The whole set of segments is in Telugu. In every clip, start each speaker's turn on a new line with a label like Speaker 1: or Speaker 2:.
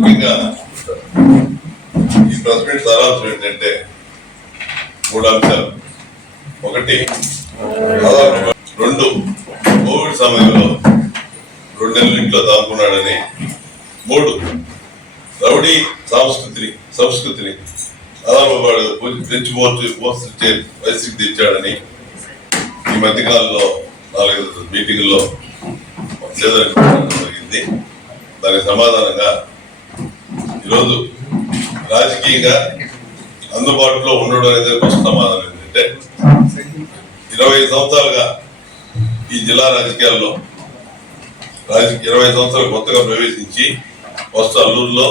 Speaker 1: ముఖ్యంగా ఈ ప్రెస్ మీట్ సారాంశం ఏంటంటే మూడు అంశాలు ఒకటి రెండు కోవిడ్ సమయంలో రెండు నెలలు ఇంట్లో దాక్కున్నాడని మూడు రౌడీ సాంస్కృతిని సంస్కృతిని అదాబాడు పెంచి మోర్చు మోసే పరిస్థితి తెచ్చాడని ఈ మధ్యకాలంలో నాలుగైదు మీటింగుల్లో లేదని జరిగింది దానికి సమాధానంగా ఈరోజు రాజకీయంగా అందుబాటులో ఉండడం అనేది ఒక సమాధానం ఏంటంటే ఇరవై సంవత్సరాలుగా ఈ జిల్లా రాజకీయాల్లో రాజకీయ ఇరవై సంవత్సరాలు కొత్తగా ప్రవేశించి ఫస్ట్ అల్లూరులో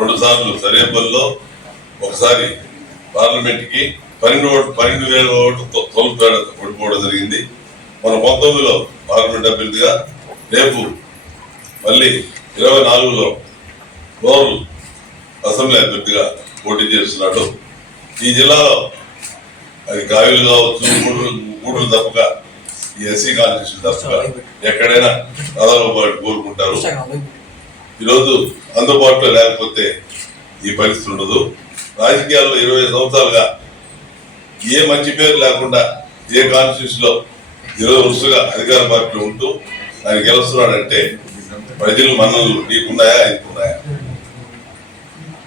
Speaker 1: రెండు సార్లు సరేపల్లో ఒకసారి పార్లమెంట్కి పన్నెండు ఓటు పన్నెండు వేల ఓటు తొలపేడ ఓడిపోవడం జరిగింది మన పంతొమ్మిదిలో పార్లమెంట్ అభ్యర్థిగా రేపు మళ్ళీ ఇరవై నాలుగులో నోరు అసెంబ్లీ అభ్యర్థిగా పోటీ చేస్తున్నాడు ఈ జిల్లాలో అది కాయలు కావచ్చు గూడూరు గూడూరు తప్పక ఎస్సీ కాలనీ తప్పక ఎక్కడైనా అదనబాటు కోరుకుంటారు ఈరోజు అందుబాటులో లేకపోతే ఈ పరిస్థితి ఉండదు రాజకీయాల్లో ఇరవై సంవత్సరాలుగా ఏ మంచి పేరు లేకుండా ఏ కాన్స్టిట్యూషన్లో ఇరవై వరుసగా అధికార పార్టీలో ఉంటూ ఆయన గెలుస్తున్నాడంటే ప్రజలు మనల్ని నీకున్నాయా ఇంకున్నాయా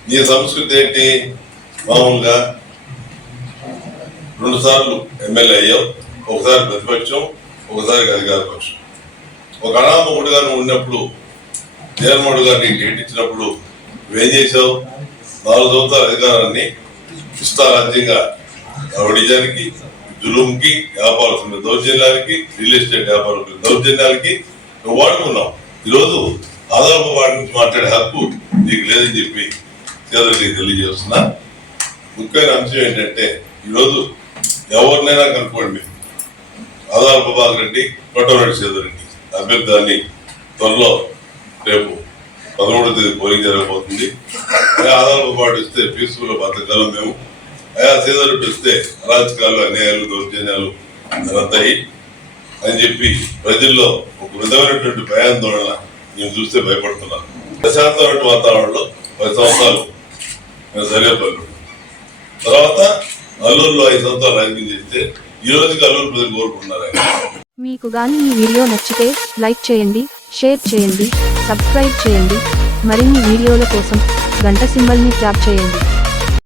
Speaker 1: నీ సంస్కృతి ఏంటి మామూలుగా రెండు సార్లు ఎమ్మెల్యే అయ్యావు ఒకసారి ప్రతిపక్షం ఒకసారి అధికార పక్షం ఒక అనామకుడు గారు ఉన్నప్పుడు జగన్మోహన్ గారిని నీకు డేట్ నువ్వేం నాలుగు సంవత్సరాల అధికారాన్ని ఇష్టారాజ్యంగా రౌడిజానికి జులుంకి వ్యాపారస్తుల దౌర్జన్యాలకి రియల్ ఎస్టేట్ వ్యాపారస్తుల దౌర్జన్యాలకి నువ్వు వాడుకున్నావు ఈరోజు ఆదాపు వాడి నుంచి మాట్లాడే హక్కు నీకు లేదని చెప్పి సోదరుడికి తెలియజేస్తున్నా ముఖ్యమైన అంశం ఏంటంటే ఈరోజు ఎవరినైనా కనుక్కోండి ఆధార్ ప్రభాకర్ రెడ్డి కొట్టమరెడ్డి చేదరెడ్డి అభ్యర్థాన్ని త్వరలో రేపు పదమూడు తేదీ పోలింగ్ జరగబోతుంది ఆధార్ పాటు ఇస్తే పీస్ఫుల్ బతకాలం మేము అయా సీజన్లు పెడితే అరాచకాలు అన్యాయాలు దౌర్జన్యాలు రద్దయి అని చెప్పి ప్రజల్లో ఒక విధమైనటువంటి భయాందోళన నేను చూస్తే భయపడుతున్నాను ప్రశాంతమైన వాతావరణంలో పది సంవత్సరాలు జగన్పల్లి తర్వాత అల్లూరులో ఐదు సంవత్సరాలు ర్యాంకింగ్ చేస్తే ఈ రోజుకి అల్లూరు ప్రజలు కోరుకున్నారు
Speaker 2: మీకు గాని ఈ వీడియో నచ్చితే లైక్ చేయండి షేర్ చేయండి సబ్స్క్రైబ్ చేయండి మరిన్ని వీడియోల కోసం గంట సింబల్ని ట్యాప్ చేయండి